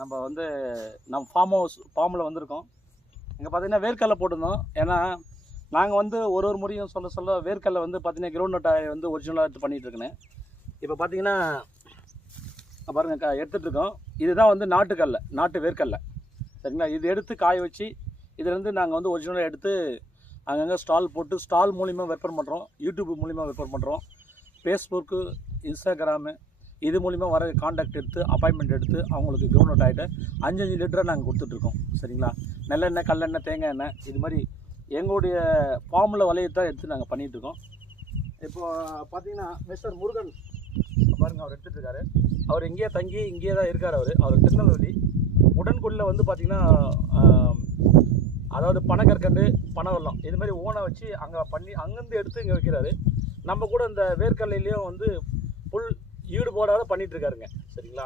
நம்ம வந்து நம்ம ஃபார்மில் வந்திருக்கோம். இங்கே பார்த்தீங்கன்னா வேர்க்கடலை போட்டிருந்தோம். ஏன்னா நாங்கள் வந்து ஒரு முறையும் சொல்ல வேர்க்கடலை வந்து பார்த்தீங்கன்னா கிரவுண்ட் நட் வந்து ஒரிஜினலாக எடுத்து பண்ணிகிட்டு இருக்கேன். இப்போ பார்த்தீங்கன்னா பாருங்கள் எடுத்துகிட்டு இருக்கோம். இதுதான் வந்து நாட்டு வேர்க்கடலை, சரிங்களா? இது எடுத்து காய வச்சு இதுலேருந்து நாங்கள் வந்து ஒரிஜினலாக எடுத்து அங்கங்கே ஸ்டால் போட்டு ஸ்டால் மூலிமா விற்பனை பண்ணுறோம். யூடியூப் மூலிமா விற்பனை பண்ணுறோம். ஃபேஸ்புக்கு, இன்ஸ்டாகிராமு இது மூலிமா வர காண்டாக்ட் எடுத்து அப்பாயின்மெண்ட் எடுத்து அவங்களுக்கு கிரவுண்ட் ஆகிட்டு 5 லிட்டரை நாங்கள் கொடுத்துட்ருக்கோம், சரிங்களா? நல்லெண்ணெய், கல்லெண்ணெய், தேங்காய் எண்ணெய் இது மாதிரி எங்களுடைய ஃபார்மில் விளையத்தான் எடுத்து நாங்கள் பண்ணிகிட்ருக்கோம். இப்போது பார்த்தீங்கன்னா மிஸ்டர் முருகன் பாருங்கள், அவர் எடுத்துகிட்ருக்காரு. அவர் இங்கேயே தங்கி இங்கேயே தான் இருக்கார். அவர் திருநெல்வேலி உடன்குடியில் வந்து பார்த்திங்கன்னா அதாவது பனக்கற்கண்டு, பனவெல்லம் இது மாதிரி ஓனை வச்சு அங்கே பண்ணி அங்கேருந்து எடுத்து இங்கே வைக்கிறாரு. நம்ம கூட இந்த வேர்க்கடலையிலையும் வந்து ஃபுல் ஈடுபாடோடு பண்ணிகிட்ருக்காருங்க, சரிங்களா?